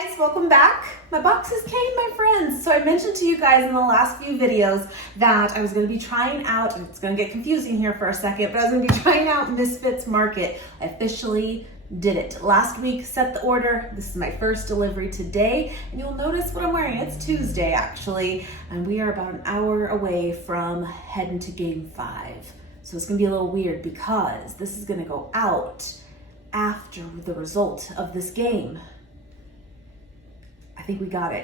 Guys, welcome back. My boxes came, my friends. So I mentioned to you guys in the last few videos that I was going to be trying out, and it's going to get confusing here for a second, but I was going to be trying out Misfits Market. I officially did it. Last week, set the order. This is my first delivery today, and you'll notice what I'm wearing. It's Tuesday, actually, and we are about an hour away from heading to Game 5. So it's going to be a little weird because this is going to go out after the result of this game. I think we got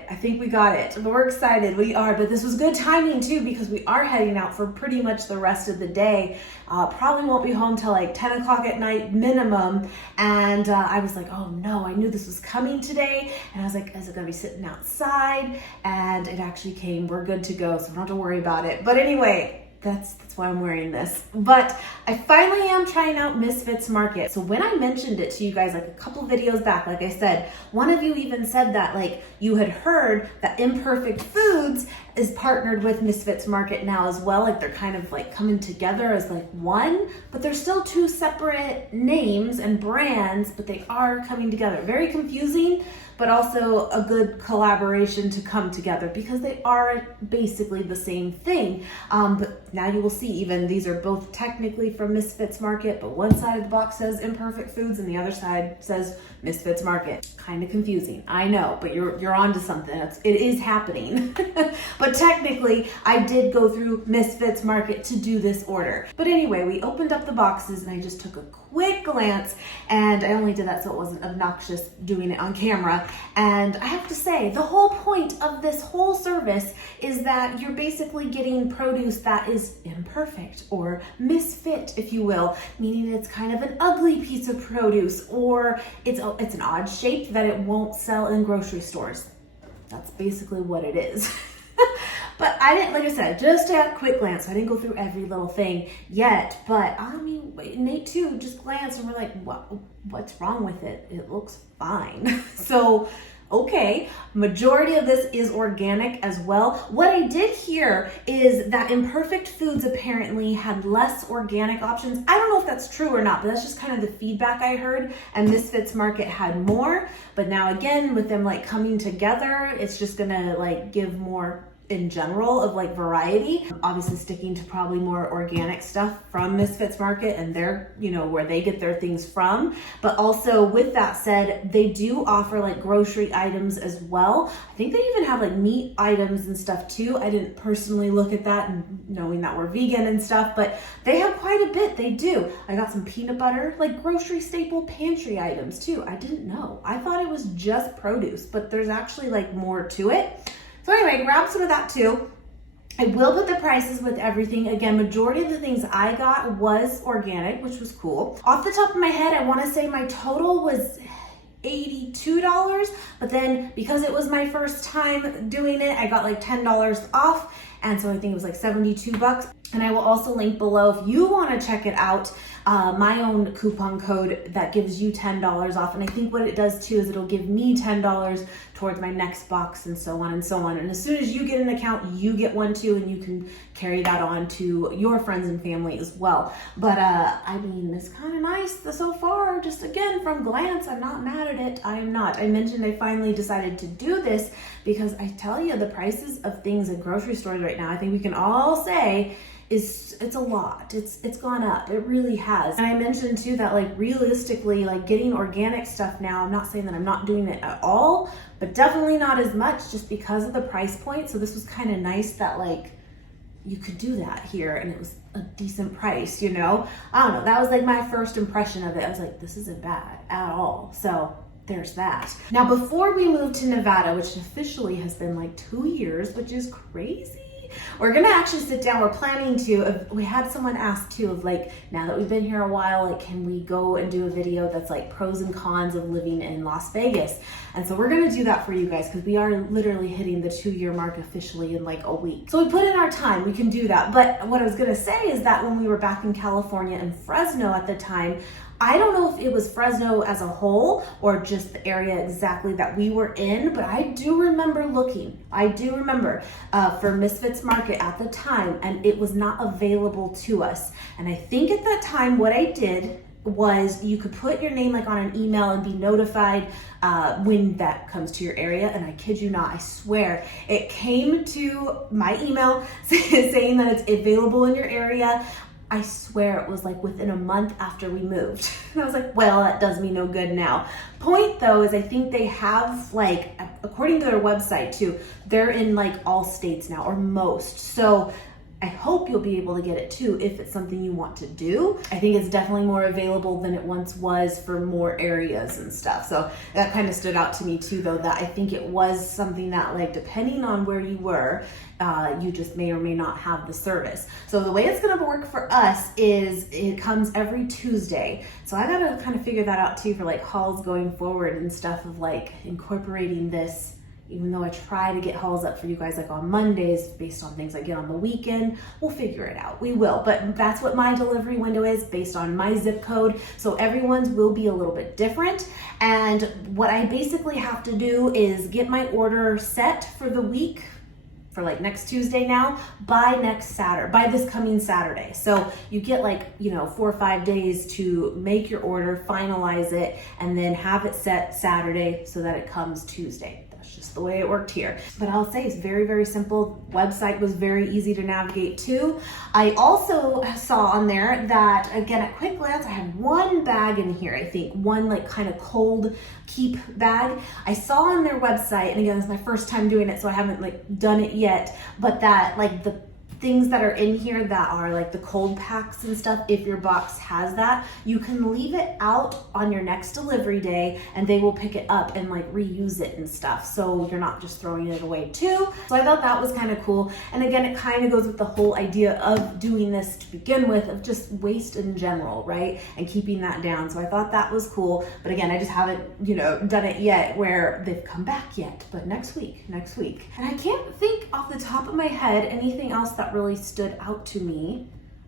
it. But we're excited. We are. But this was good timing too because we are heading out for pretty much the rest of the day. Probably won't be home till like 10 o'clock at night minimum. And I was like, oh no, I knew this was coming today. And I was like, is it going to be sitting outside? And it actually came. We're good to go. So we don't have to worry about it. But anyway, that's why I'm wearing this. But I finally am trying out Misfits Market. So when I mentioned it to you guys like a couple videos back, like I said, one of you even said that like you had heard that Imperfect Foods is partnered with Misfits Market now as well. Like they're kind of like coming together as like one, but they're still two separate names and brands, but they are coming together. Very confusing, but also a good collaboration to come together because they are basically the same thing. But now you will see even these are both technically from Misfits Market, but one side of the box says Imperfect Foods and the other side says Misfits Market. Kind of confusing, I know, but you're onto something. It is happening. But technically, I did go through Misfits Market to do this order. But anyway, we opened up the boxes and I just took a quick glance, and I only did that so it wasn't obnoxious doing it on camera. And I have to say, the whole point of this whole service is that you're basically getting produce that is imperfect or misfit, if you will, meaning it's kind of an ugly piece of produce or it's an odd shape that it won't sell in grocery stores. That's basically what it is. But I didn't, like I said, just at a quick glance. So I didn't go through every little thing yet. But I mean, Nate too, just glanced and we're like, what's wrong with it? It looks fine. So, okay, majority of this is organic as well. What I did hear is that Imperfect Foods apparently had less organic options. I don't know if that's true or not, but that's just kind of the feedback I heard. And Misfits Market had more. But now again, with them like coming together, it's just gonna like give more in general of like variety. Obviously sticking to probably more organic stuff from Misfits Market and their, where they get their things from. But also with that said, they do offer like grocery items as well. I think they even have like meat items and stuff too. I didn't personally look at that and knowing that we're vegan and stuff, but they have quite a bit. They do. I got some peanut butter, like grocery staple pantry items too. I didn't know. I thought it was just produce, but there's actually like more to it. So anyway, grab some of that too. I will put the prices with everything. Again, majority of the things I got was organic, which was cool. Off the top of my head, I want to say my total was $82, but then because it was my first time doing it, I got like $10 off. And so I think it was like 72 bucks. And I will also link below if you want to check it out, my own coupon code that gives you $10 off. And I think what it does too is it'll give me $10 towards my next box and so on and so on. And as soon as you get an account, you get one too, and you can carry that on to your friends and family as well. But I mean, it's kind of nice so far. Just again, from glance, I'm not mad at it. I am not. I mentioned I finally decided to do this because I tell you, the prices of things at grocery stores right now, I think we can all say, it's a lot. It's gone up. It really has. And I mentioned too that like realistically, like getting organic stuff now, I'm not saying that I'm not doing it at all, but definitely not as much just because of the price point. So this was kind of nice that like you could do that here and it was a decent price, I don't know. That was like my first impression of it. I was like, this isn't bad at all. So there's that. Now, before we moved to Nevada, which officially has been like 2 years, which is crazy. We're gonna actually sit down. We're planning to, we had someone ask too of like, now that we've been here a while, like can we go and do a video that's like pros and cons of living in Las Vegas? And so we're gonna do that for you guys because we are literally hitting the 2-year mark officially in like a week. So we put in our time, we can do that. But what I was gonna say is that when we were back in California and Fresno at the time, I don't know if it was Fresno as a whole or just the area exactly that we were in, but I do remember looking. I do remember for Misfits Market at the time, and it was not available to us. And I think at that time what I did was you could put your name like on an email and be notified when that comes to your area. And I kid you not, I swear it came to my email saying that it's available in your area. I swear it was like within a month after we moved. And I was like, well, that does me no good now. Point though is I think they have, like, according to their website too, they're in like all states now, or most. So I hope you'll be able to get it too if it's something you want to do. I think it's definitely more available than it once was for more areas and stuff. So that kind of stood out to me too, though, that I think it was something that, like, depending on where you were, you just may or may not have the service. So the way it's gonna work for us is it comes every Tuesday. So I gotta kind of figure that out too for like hauls going forward and stuff, of like incorporating this. Even though I try to get hauls up for you guys like on Mondays based on things I get on the weekend, we'll figure it out. We will, but that's what my delivery window is based on my zip code. So everyone's will be a little bit different. And what I basically have to do is get my order set for the week, for like next Tuesday now, by this coming Saturday. So you get like, 4 or 5 days to make your order, finalize it, and then have it set Saturday so that it comes Tuesday. Just the way it worked here. But I'll say it's very, very simple. Website was very easy to navigate too. I also saw on there that, again, at quick glance, I had one bag in here, I think, one like kind of cold keep bag. I saw on their website, and again, it's my first time doing it, so I haven't like done it yet, but that like the things that are in here that are like the cold packs and stuff, if your box has that, you can leave it out on your next delivery day and they will pick it up and like reuse it and stuff. So you're not just throwing it away too. So I thought that was kind of cool. And again, it kind of goes with the whole idea of doing this to begin with, of just waste in general, right? And keeping that down. So I thought that was cool. But again, I just haven't, done it yet where they've come back yet, but next week. And I can't think off the top of my head anything else that really stood out to me,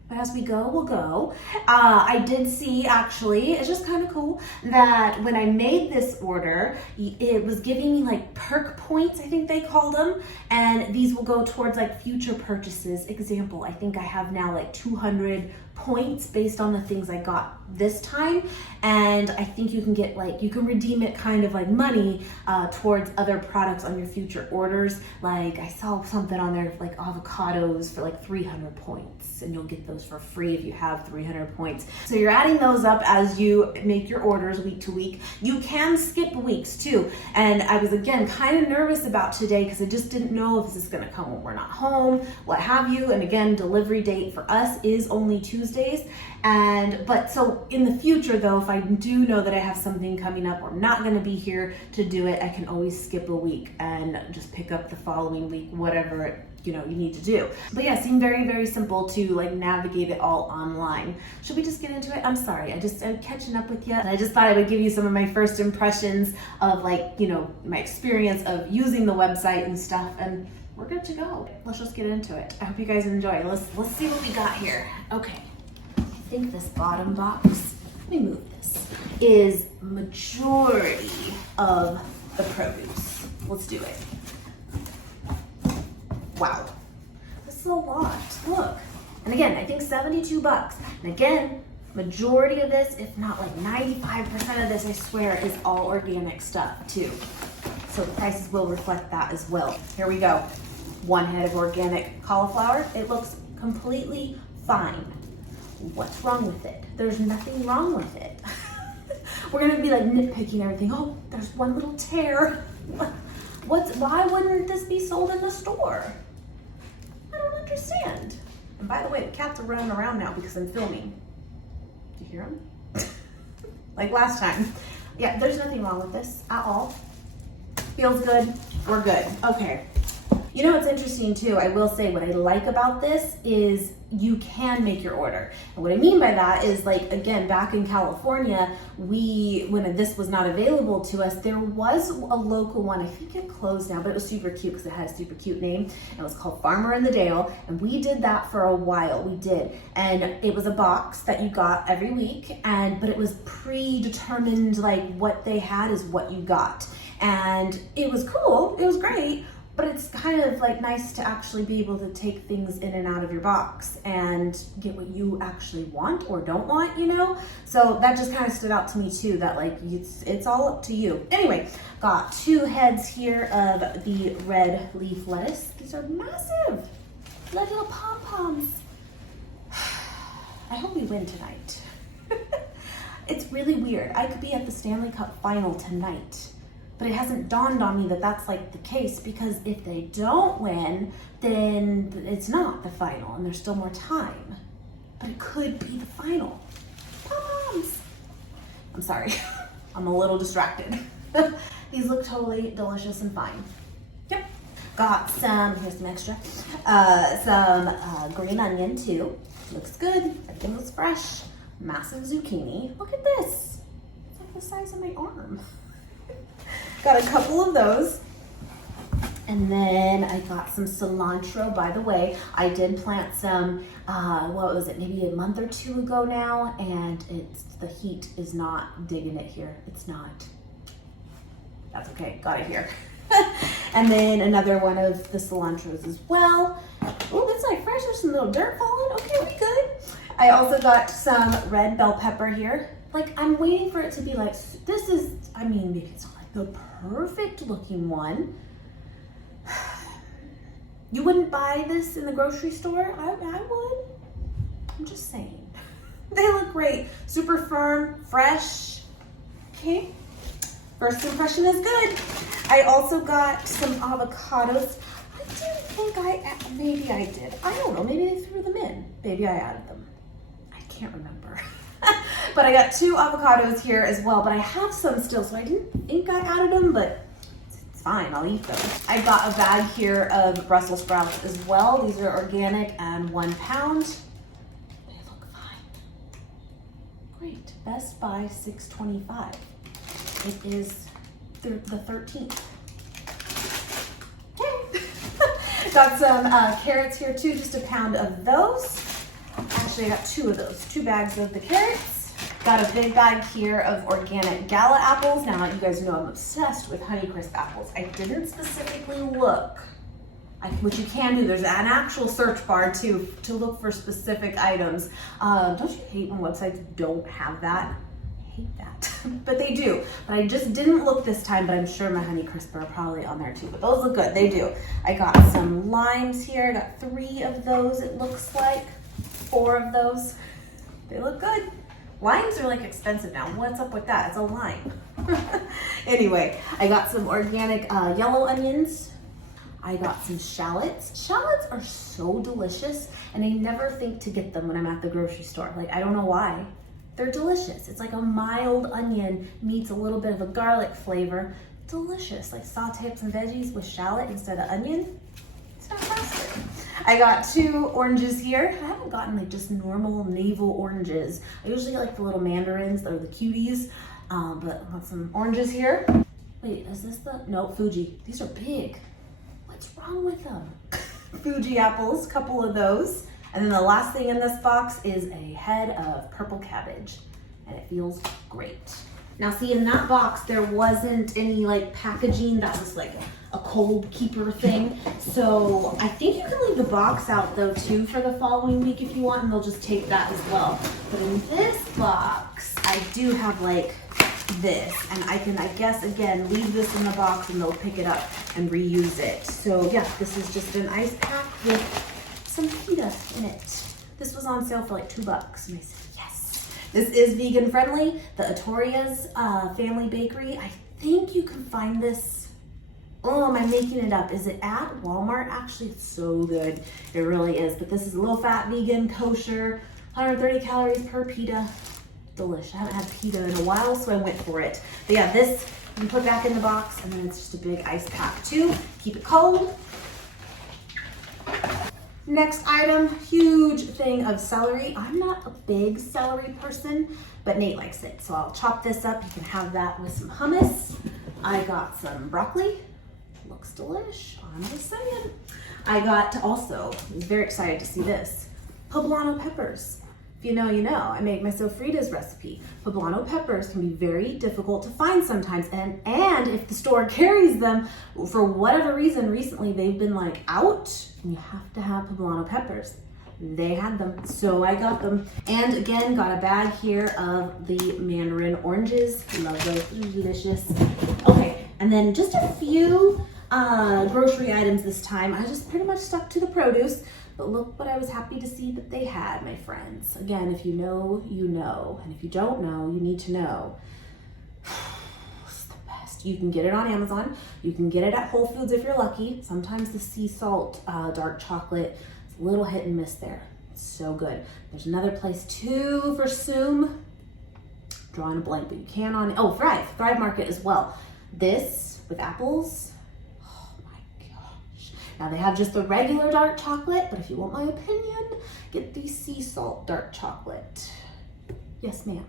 but as we go, we'll go. I did see, actually, it's just kind of cool that when I made this order, it was giving me like perk points, I think they called them, and these will go towards like future purchases. Example, I think I have now like 200 points based on the things I got this time, and I think you can get like, you can redeem it kind of like money towards other products on your future orders. Like I saw something on there like avocados for like 300 points, and you'll get those for free if you have 300 points. So you're adding those up as you make your orders week to week. You can skip weeks too, and I was again kind of nervous about today because I just didn't know if this is going to come when we're not home, what have you. And again, delivery date for us is only Tuesdays. But so in the future though, if I do know that I have something coming up or not going to be here to do it, I can always skip a week and just pick up the following week, whatever you need to do. But yeah, it seemed very, very simple to like navigate it all online. Should we just get into it? I'm sorry, I'm catching up with you. And I just thought I would give you some of my first impressions of like, my experience of using the website and stuff, and we're good to go. Let's just get into it. I hope you guys enjoy. Let's see what we got here. Okay. I think this bottom box, let me move this, is majority of the produce. Let's do it. Wow, this is a lot, look. And again, I think 72 bucks. And again, majority of this, if not like 95% of this, I swear, is all organic stuff too. So the prices will reflect that as well. Here we go. One head of organic cauliflower. It looks completely fine. What's wrong with it? There's nothing wrong with it. We're gonna be like nitpicking everything. Oh, there's one little tear. Why wouldn't this be sold in the store? I don't understand. And by the way, the cats are running around now because I'm filming. Do you hear them? Like last time. Yeah, there's nothing wrong with this at all. Feels good, we're good. Okay. What's interesting too, I will say what I like about this is you can make your order. And what I mean by that is, like, again, back in California, when this was not available to us, there was a local one. I think it closed now, but it was super cute because it had a super cute name. It was called Farmer in the Dale, and we did that for a while. We did, and it was a box that you got every week, but it was predetermined, like what they had is what you got, and it was cool. It was great. but it's kind of like nice to actually be able to take things in and out of your box and get what you actually want or don't want, you know? So that just kind of stood out to me too, that like it's all up to you. Anyway, got 2 heads here of the red leaf lettuce. These are massive, like little pom-poms. I hope we win tonight. It's really weird. I could be at the Stanley Cup final tonight, but it hasn't dawned on me that that's like the case, because if they don't win, then it's not the final and there's still more time. But it could be the final. Pom-poms. I'm sorry, I'm a little distracted. These look totally delicious and fine. Yep. Got some, here's some extra, some green onion too. Looks good, everything looks fresh. Massive zucchini. Look at this. It's like the size of my arm. Got a couple of those. And then I got some cilantro. By the way, I did plant some, what was it, maybe a month or 2 ago now, and the heat is not digging it here. It's not. That's okay, got it here. And then another one of the cilantros as well. Oh, that's like fresh. There's some little dirt falling. Okay, we good. I also got some red bell pepper here. Like, I'm waiting for it to be like, this is, I mean, maybe it's not like the perfect looking one. You wouldn't buy this in the grocery store? I would. I'm just saying. They look great. Super firm, fresh. Okay. First impression is good. I also got some avocados. I didn't think maybe I did. I don't know, maybe I threw them in. Maybe I added them. I can't remember. But I got 2 avocados here as well, but I have some still, so I didn't think I added them, but it's fine, I'll eat them. I got a bag here of Brussels sprouts as well. These are organic and 1 pound. They look fine. Great, Best Buy $6.25. It is the 13th. Okay. Got some carrots here too, just a pound of those. Actually, I got 2 of those, 2 bags of the carrots. Got a big bag here of organic gala apples. Now, you guys know I'm obsessed with Honeycrisp apples. I didn't specifically look, which you can do. There's an actual search bar too to look for specific items. Don't you hate when websites don't have that? That, but they do. But I just didn't look this time, but I'm sure my Honeycrisp are probably on there too, but those look good, they do. I got some limes here. I got 3 of those, it looks like. 4 of those. They look good. Limes are like expensive now. What's up with that? It's a lime. Anyway, I got some organic yellow onions. I got some shallots. Shallots are so delicious, and I never think to get them when I'm at the grocery store. Like, I don't know why. They're delicious. It's like a mild onion meets a little bit of a garlic flavor. Delicious. Like saute up some veggies with shallot instead of onion. It's fantastic. I got 2 oranges here. I haven't gotten like just normal navel oranges. I usually get like the little mandarins or the cuties, but I want some oranges here. Wait, is this no, Fuji. These are big. What's wrong with them? Fuji apples, couple of those. And then the last thing in this box is a head of purple cabbage, and it feels great. Now see, in that box, there wasn't any like packaging that was like a cold keeper thing. So I think you can leave the box out though too for the following week if you want, and they'll just take that as well. But in this box, I do have like this, and I can, I guess, again, leave this in the box and they'll pick it up and reuse it. So yeah, this is just an ice pack with some pita in it. This was on sale for like $2, and I said yes. This is vegan friendly. The Atoria's Family Bakery. I think you can find this. Oh, am I making it up? Is it at Walmart? Actually, it's so good. It really is. But this is low fat, vegan, kosher, 130 calories per pita. Delish. I haven't had pita in a while, so I went for it. But yeah, this you put back in the box, and then it's just a big ice pack too. Keep it cold. Next item, huge thing of celery. I'm not a big celery person, but Nate likes it. So I'll chop this up. You can have that with some hummus. I got some broccoli. Looks delish, I'm just saying. I got also, I was very excited to see this, poblano peppers. If you know, you know. I make my sofritas recipe. Poblano peppers can be very difficult to find sometimes, and if the store carries them, for whatever reason, recently they've been like out, and you have to have poblano peppers. They had them, so I got them. And again, got a bag here of the mandarin oranges. Love those, delicious. Okay, and then just a few grocery items this time. I just pretty much stuck to the produce, but look what I was happy to see that they had, my friends. Again, if you know, you know, and if you don't know, you need to know. It's the best. You can get it on Amazon. You can get it at Whole Foods if you're lucky. Sometimes the sea salt dark chocolate, it's a little hit and miss there. It's so good. There's another place too for Soom. Drawing a blank, but you can on, oh, Thrive Market as well. This with apples. Now they have just the regular dark chocolate, but if you want my opinion, get the sea salt dark chocolate. Yes, ma'am.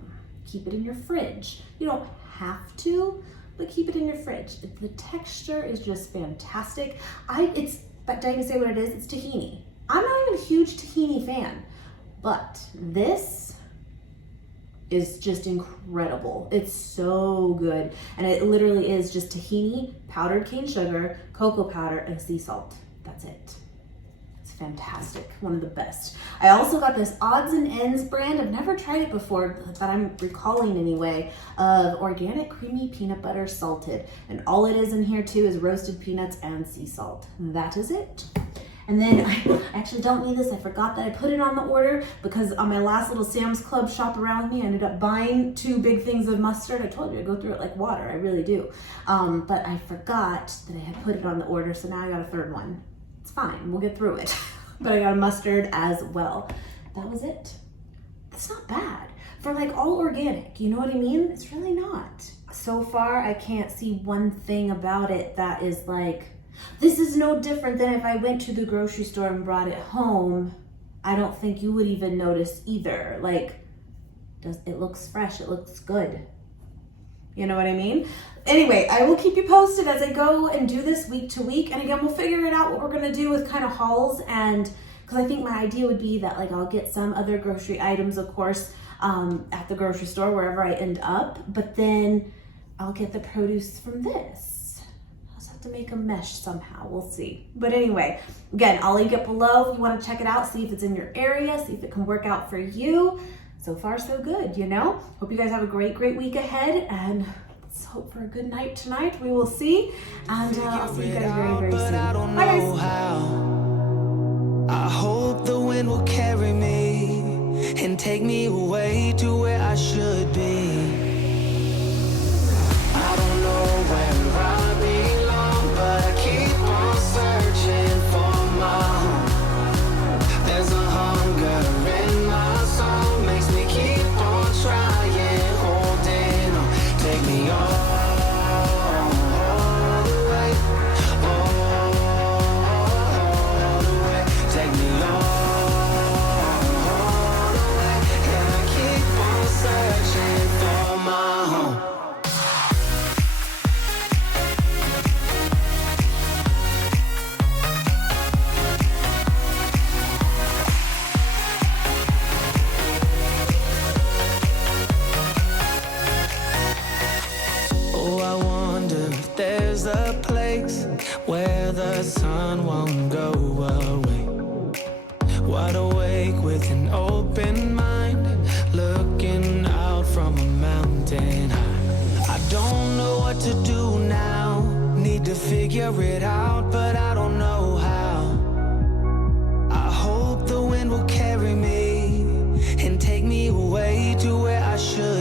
Keep it in your fridge. You don't have to, but keep it in your fridge. The texture is just fantastic. But did I even say what it is? It's tahini. I'm not even a huge tahini fan, but this is just incredible. It's so good. And it literally is just tahini, powdered cane sugar, cocoa powder, and sea salt. That's it. It's fantastic. One of the best. I also got this Odds and Ends brand. I've never tried it before, that I'm recalling anyway, of organic creamy peanut butter salted. And all it is in here too is roasted peanuts and sea salt. That is it. And then I actually don't need this. I forgot that I put it on the order because on my last little Sam's Club shop around with me, I ended up buying 2 big things of mustard. I told you I go through it like water. I really do. But I forgot that I had put it on the order, so now I got a 3rd one. It's fine. We'll get through it. But I got a mustard as well. That was it. That's not bad. For like all organic, you know what I mean? It's really not. So far, I can't see one thing about it that is like, this is no different than if I went to the grocery store and brought it home. I don't think you would even notice either. Like, it looks fresh, it looks good. You know what I mean? Anyway, I will keep you posted as I go and do this week to week. And again, we'll figure it out what we're gonna do with kind of hauls, and because I think my idea would be that like I'll get some other grocery items, of course, at the grocery store, wherever I end up, but then I'll get the produce from this. To make a mesh somehow, we'll see. But anyway, again, I'll link it below if you want to check it out, see if it's in your area, see if it can work out for you. So far, so good, you know? Hope you guys have a great week ahead, and let's hope for a good night tonight. We will see, and I'll see you guys very soon. Bye, guys. I hope the wind will carry me and take me away to where I should be. I don't know where I'll be, but I keep on searching for my home. There's a hunger in my soul, makes me keep on trying, holding on. Take me all the way, all the way. Take me all the way, and I keep on searching for my home. There's a place where the sun won't go away. Wide awake with an open mind, looking out from a mountain high. I don't know what to do now, need to figure it out, but I don't know how. I hope the wind will carry me and take me away to where I should